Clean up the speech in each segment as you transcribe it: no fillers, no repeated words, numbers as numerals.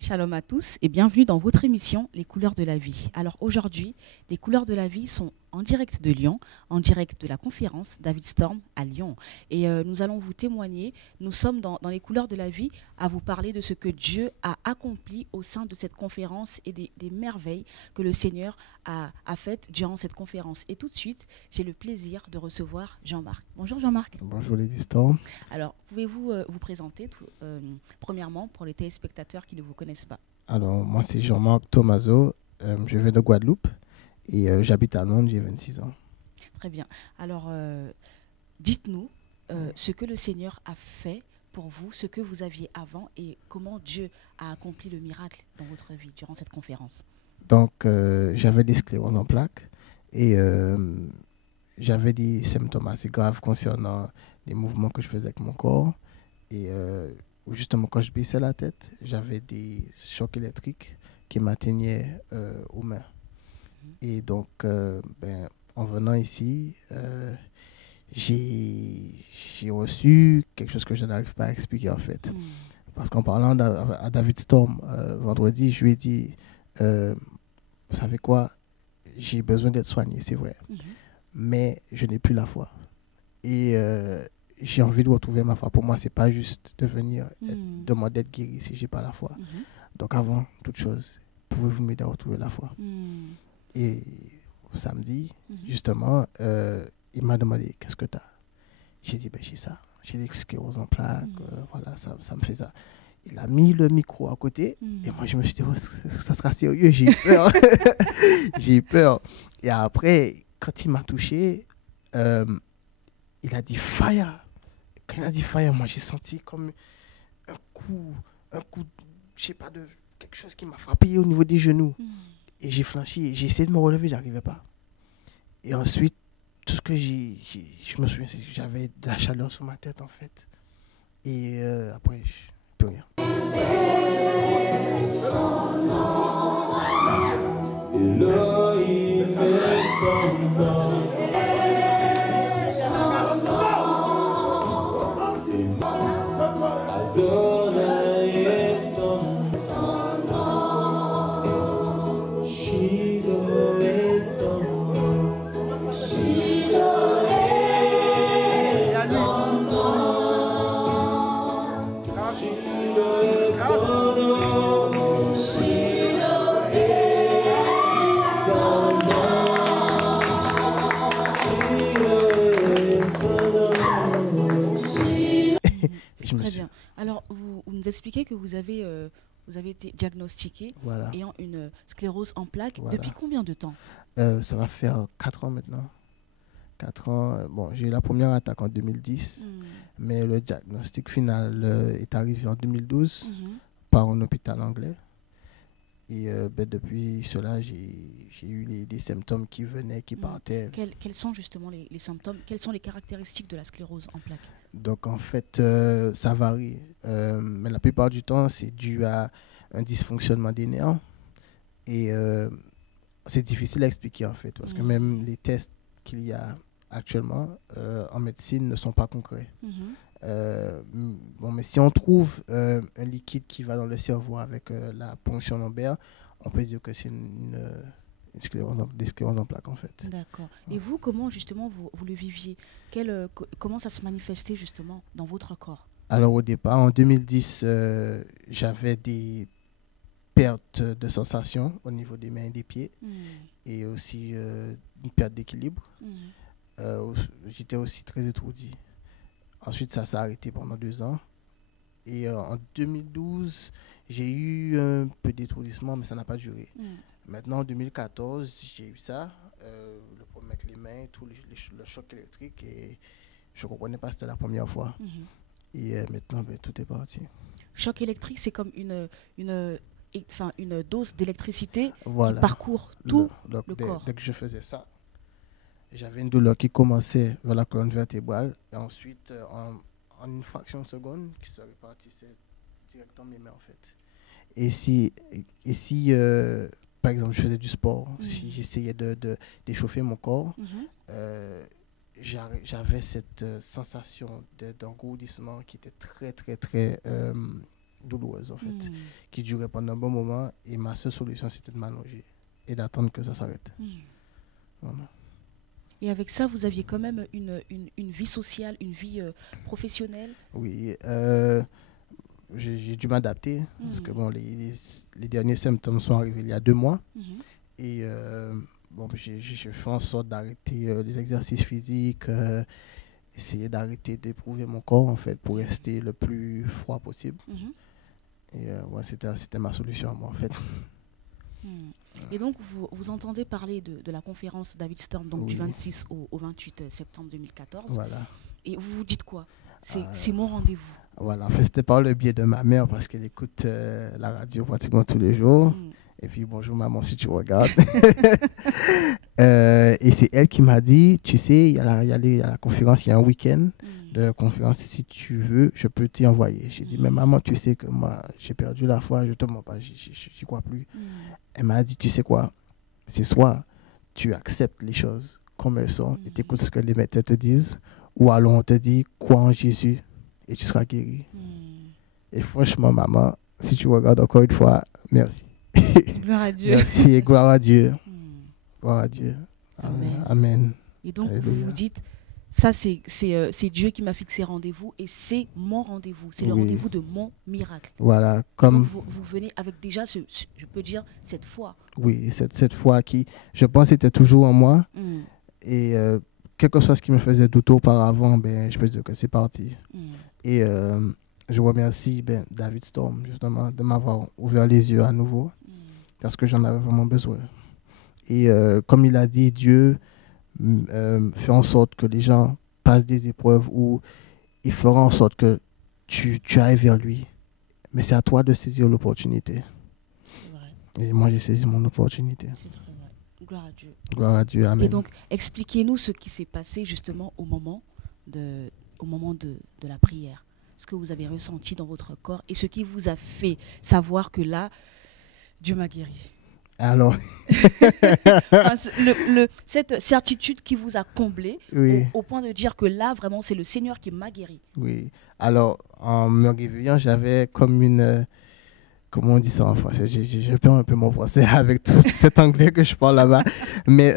Shalom à tous et bienvenue dans votre émission Les couleurs de la vie. Alors aujourd'hui, les couleurs de la vie sont en direct de Lyon, en direct de la conférence David Storm à Lyon. Et nous allons vous témoigner, nous sommes dans les couleurs de la vie à vous parler de ce que Dieu a accompli au sein de cette conférence et des merveilles que le Seigneur a faites durant cette conférence. Et tout de suite, j'ai le plaisir de recevoir Jean-Marc. Bonjour Jean-Marc. Bonjour Lady Storm. Alors, pouvez-vous vous présenter premièrement pour les téléspectateurs qui ne vous connaissent pas? Alors, moi c'est Jean-Marc Tomaso, je viens de Guadeloupe et j'habite à Londres, j'ai 26 ans. Très bien. Alors, dites-nous ce que le Seigneur a fait pour vous, ce que vous aviez avant et comment Dieu a accompli le miracle dans votre vie durant cette conférence. Donc, j'avais des scléroses en plaques et j'avais des symptômes assez graves concernant les mouvements que je faisais avec mon corps. Et justement, quand je baissais la tête, j'avais des chocs électriques qui m'atteignaient aux mains. Et donc, en venant ici, j'ai reçu quelque chose que je n'arrive pas à expliquer en fait. Parce qu'en parlant à David Storm vendredi, je lui ai dit, vous savez quoi, j'ai besoin d'être soigné, c'est vrai. Mais je n'ai plus la foi. Et j'ai envie de retrouver ma foi. Pour moi, ce n'est pas juste de venir demander d'être guéri si je n'ai pas la foi. Donc avant toute chose, pouvez-vous m'aider à retrouver la foi? Et samedi, justement, il m'a demandé, qu'est-ce que tu as? J'ai dit, j'ai ça. J'ai des scléroses en plaques, voilà, ça me fait ça. Il a mis le micro à côté et moi, je me suis dit, oh, ça sera sérieux, j'ai eu peur. J'ai eu peur. Et après, quand il m'a touché, il a dit fire. Quand il a dit fire, moi j'ai senti comme un coup, je sais pas, de quelque chose qui m'a frappé au niveau des genoux. Et j'ai flanchi, j'ai essayé de me relever, j'arrivais pas. Et ensuite, tout ce que je me souviens, c'est que j'avais de la chaleur sur ma tête en fait. Et après, plus rien. Très bien. Alors, vous nous expliquez que vous avez été diagnostiqué ayant une sclérose en plaques. Voilà. Depuis combien de temps? Ça va faire 4 ans maintenant. 4 ans. Bon, j'ai eu la première attaque en 2010, mais le diagnostic final est arrivé en 2012 par un hôpital anglais. Et depuis cela, j'ai eu des symptômes qui venaient, qui partaient. Quels sont justement les symptômes? Quelles sont les caractéristiques de la sclérose en plaques? Donc en fait, ça varie. Mais la plupart du temps, c'est dû à un dysfonctionnement des nerfs. Et c'est difficile à expliquer en fait, parce que même les tests qu'il y a actuellement en médecine ne sont pas concrets. Mais si on trouve un liquide qui va dans le cerveau avec la ponction lombaire, on peut dire que c'est des scléroses en plaques en fait. D'accord. Et vous, comment justement vous le viviez? Comment ça se manifestait justement dans votre corps? Alors au départ, en 2010, j'avais des pertes de sensations au niveau des mains et des pieds et aussi une perte d'équilibre. J'étais aussi très étourdi. Ensuite, ça s'est arrêté pendant 2 ans. Et en 2012, j'ai eu un peu d'étourdissement, mais ça n'a pas duré. Maintenant, en 2014, j'ai eu ça, le problème avec les mains, tout le choc électrique, et je ne comprenais pas que c'était la première fois. Et maintenant, tout est parti. Choc électrique, c'est comme une dose d'électricité qui parcourt tout le corps. Dès que je faisais ça, j'avais une douleur qui commençait vers la colonne vertébrale et ensuite, en une fraction de seconde, qui se répartissait directement dans mes mains en fait. Et si par exemple, je faisais du sport, si j'essayais d'échauffer mon corps, j'avais cette sensation d'engourdissement qui était très, très, très douloureuse, en fait, qui durait pendant un bon moment. Et ma seule solution, c'était de m'allonger et d'attendre que ça s'arrête. Voilà. Et avec ça, vous aviez quand même une vie sociale, une vie professionnelle? Oui, j'ai dû m'adapter parce que bon, les derniers symptômes sont arrivés il y a 2 mois. Et bon, j'ai fait en sorte d'arrêter les exercices physiques, essayer d'arrêter d'éprouver mon corps en fait pour rester le plus froid possible. Et ouais, c'était ma solution à moi en fait. Et donc, vous entendez parler de la conférence David Storm donc, Oui. du 26 au 28 septembre 2014. Voilà. Et vous vous dites quoi? C'est mon rendez-vous. Voilà, en fait, c'était par le biais de ma mère parce qu'elle écoute la radio pratiquement tous les jours. Et puis, bonjour maman, si tu regardes. Et c'est elle qui m'a dit, tu sais, il y a la conférence, il y a un week-end de conférence. Si tu veux, je peux t'y envoyer. J'ai dit, mais maman, tu sais que moi, j'ai perdu la foi, je te mens pas, j'y crois plus. Elle m'a dit, tu sais quoi, c'est soit tu acceptes les choses comme elles sont et tu écoutes ce que les médecins te disent, ou alors on te dit, crois en Jésus et tu seras guéri. Et franchement, maman, si tu regardes encore une fois, merci. Gloire à Dieu. Merci et gloire à Dieu. Gloire à Dieu. Amen. Amen. Et donc, Alléluia. vous vous dites, ça, c'est Dieu qui m'a fixé rendez-vous et c'est mon rendez-vous. C'est le Oui. rendez-vous de mon miracle. Voilà, Donc, comme vous venez avec déjà, je peux dire, cette foi. oui, cette foi qui, je pense, était toujours en moi. Et quelque chose qui me faisait douter auparavant, ben, je peux dire que c'est parti. Et je remercie David Storm, justement, de m'avoir ouvert les yeux à nouveau, parce que j'en avais vraiment besoin. Et comme il a dit, Dieu fait en sorte que les gens passent des épreuves où il fera en sorte que tu ailles vers lui. Mais c'est à toi de saisir l'opportunité. C'est vrai. Et moi, j'ai saisi mon opportunité. C'est très vrai. Gloire à Dieu. Gloire à Dieu, amen. Et donc, expliquez-nous ce qui s'est passé justement au moment de la prière. Ce que vous avez ressenti dans votre corps et ce qui vous a fait savoir que là, Dieu m'a guéri. Alors, cette certitude qui vous a comblé oui, au point de dire que là, vraiment, c'est le Seigneur qui m'a guéri. oui. Alors, en me réveillant, j'avais comme une... comment on dit ça en français? Je perds un peu mon français avec tout cet anglais que je parle là-bas. Mais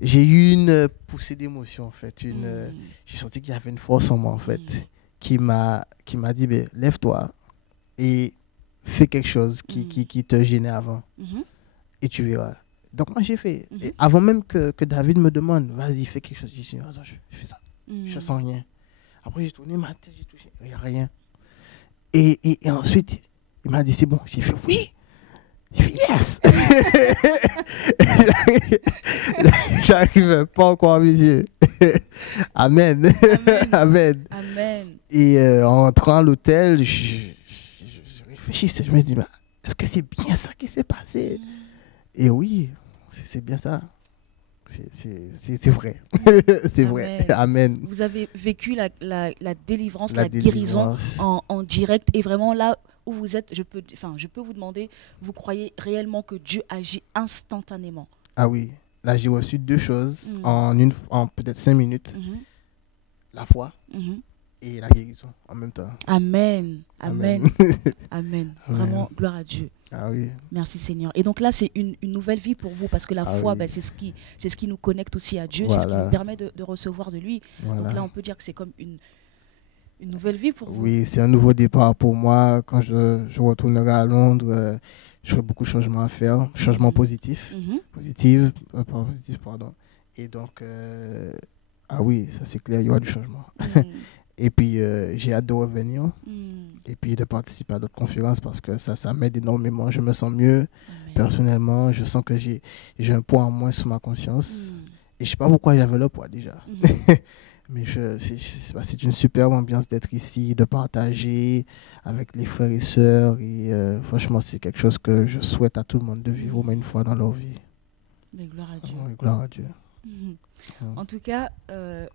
j'ai eu une poussée d'émotion, en fait. J'ai senti qu'il y avait une force en moi, en fait, qui m'a dit, ben, lève-toi et fais quelque chose qui te gênait avant. Et tu verras. Donc, moi, j'ai fait. Et avant même que David me demande, vas-y, fais quelque chose. J'ai dit, attends, je fais ça. Je sens rien. Après, j'ai tourné ma tête, j'ai touché. Il n'y a rien. Et ensuite, il m'a dit, c'est bon. J'ai fait, oui. J'ai fait, yes. J'arrive pas encore à mes yeux. Amen. Amen. Amen. Et en rentrant à l'hôtel, je réfléchissais. Je me dis, mais est-ce que c'est bien ça qui s'est passé? Et oui, c'est bien ça. C'est vrai. C'est vrai. Amen. Vous avez vécu la délivrance, la guérison en direct. Et vraiment là où vous êtes, je peux vous demander, vous croyez réellement que Dieu agit instantanément? Ah oui. Là, j'ai reçu 2 choses en peut-être 5 minutes. La foi et la guérison en même temps. Amen. Amen. Amen. Amen. Vraiment, gloire à Dieu. Ah oui. Merci Seigneur. Et donc là, c'est une nouvelle vie pour vous parce que la foi, oui. c'est ce qui nous connecte aussi à Dieu, Voilà. c'est ce qui nous permet de recevoir de lui. Voilà. Donc là, on peut dire que c'est comme une nouvelle vie pour vous. Oui, c'est un nouveau départ pour moi. Quand je retournerai à Londres, j'aurai beaucoup de changements à faire, changements positifs. Positifs, pardon. Et donc, ah oui, ça c'est clair, il y aura du changement. Et puis, j'ai hâte de revenir et puis de participer à d'autres conférences parce que ça m'aide énormément. Je me sens mieux. Amen. Personnellement. Je sens que j'ai un poids en moins sur ma conscience. Et je ne sais pas pourquoi j'avais le poids déjà. Mais c'est une superbe ambiance d'être ici, de partager avec les frères et sœurs. Et franchement, c'est quelque chose que je souhaite à tout le monde de vivre au moins une fois dans leur vie. Mais gloire à Dieu. Oui, gloire à Dieu. Mhm. Mm. En tout cas,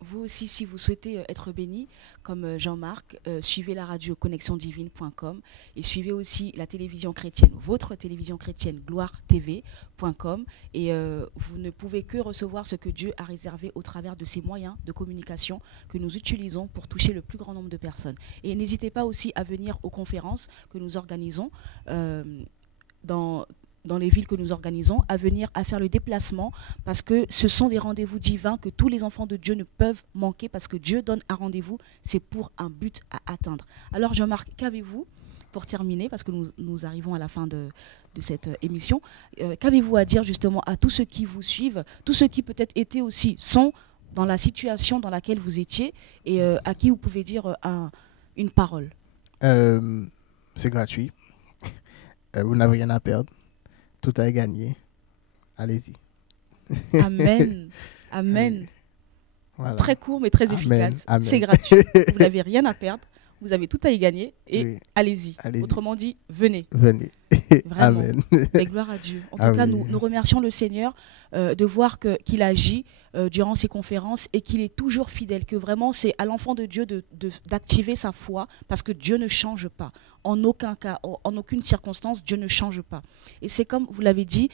vous aussi, si vous souhaitez être béni, comme Jean-Marc, suivez la radio connexiondivine.com et suivez aussi la télévision chrétienne, votre télévision chrétienne, gloire-tv.com. Et vous ne pouvez que recevoir ce que Dieu a réservé au travers de ces moyens de communication que nous utilisons pour toucher le plus grand nombre de personnes. Et n'hésitez pas aussi à venir aux conférences que nous organisons euh, dans dans les villes que nous organisons, à venir, à faire le déplacement, parce que ce sont des rendez-vous divins que tous les enfants de Dieu ne peuvent manquer, parce que Dieu donne un rendez-vous, c'est pour un but à atteindre. Alors Jean-Marc, qu'avez-vous, pour terminer, parce que nous arrivons à la fin de cette émission, qu'avez-vous à dire justement à tous ceux qui vous suivent, tous ceux qui peut-être étaient aussi, sont dans la situation dans laquelle vous étiez, et à qui vous pouvez dire une parole? C'est gratuit. Vous n'avez rien à perdre. Tout est gagné. Allez-y. Amen. Amen. Oui. Voilà. Très court mais très Amen. efficace. Amen. C'est gratuit. Vous n'avez rien à perdre. Vous avez tout à y gagner. Et Oui. allez-y. Allez-y. Autrement dit, venez. Venez. Vraiment. Amen. Et gloire à Dieu. En tout Ah cas, oui. nous remercions le Seigneur de voir qu'il agit durant ces conférences et qu'il est toujours fidèle, que vraiment c'est à l'enfant de Dieu d'activer sa foi, parce que Dieu ne change pas. En aucun cas, en aucune circonstance, Dieu ne change pas. Et c'est comme vous l'avez dit,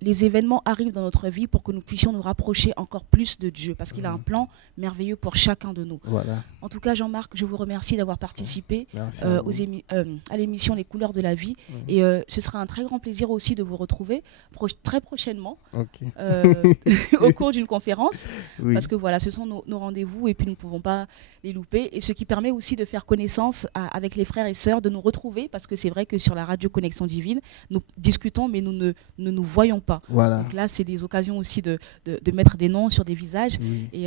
les événements arrivent dans notre vie pour que nous puissions nous rapprocher encore plus de Dieu, parce qu'il a un plan merveilleux pour chacun de nous. Voilà. En tout cas, Jean-Marc, je vous remercie d'avoir participé Merci à vous. à l'émission Les couleurs de la vie. Et ce sera un très grand plaisir aussi de vous retrouver très prochainement Ok. au cours d'une conférence, Oui. parce que voilà, ce sont nos rendez-vous et puis nous ne pouvons pas les louper. Et ce qui permet aussi de faire connaissance avec les frères et sœurs, de nous retrouver, parce que c'est vrai que sur la radio Connexion Divine, nous discutons, mais nous ne nous voyons pas. Voilà. Donc là, c'est des occasions aussi de mettre des noms sur des visages. Oui. Et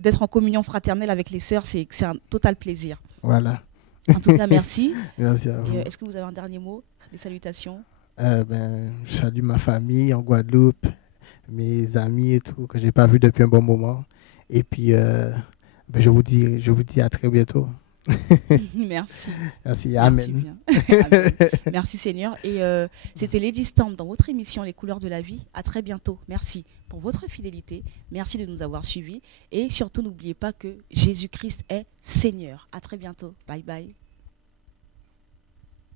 d'être en communion fraternelle avec les sœurs, c'est un total plaisir. Voilà. En tout cas, merci. Merci à vous. Et est-ce que vous avez un dernier mot, des salutations? Je salue ma famille en Guadeloupe, mes amis et tout, que je n'ai pas vu depuis un bon moment. Et puis, je vous dis à très bientôt. Merci. Merci. Amen. Merci, bien. Amen. Merci Seigneur. Et c'était Lady Storm dans votre émission Les couleurs de la vie. À très bientôt. Merci pour votre fidélité. Merci de nous avoir suivis. Et surtout, n'oubliez pas que Jésus-Christ est Seigneur. À très bientôt. Bye bye.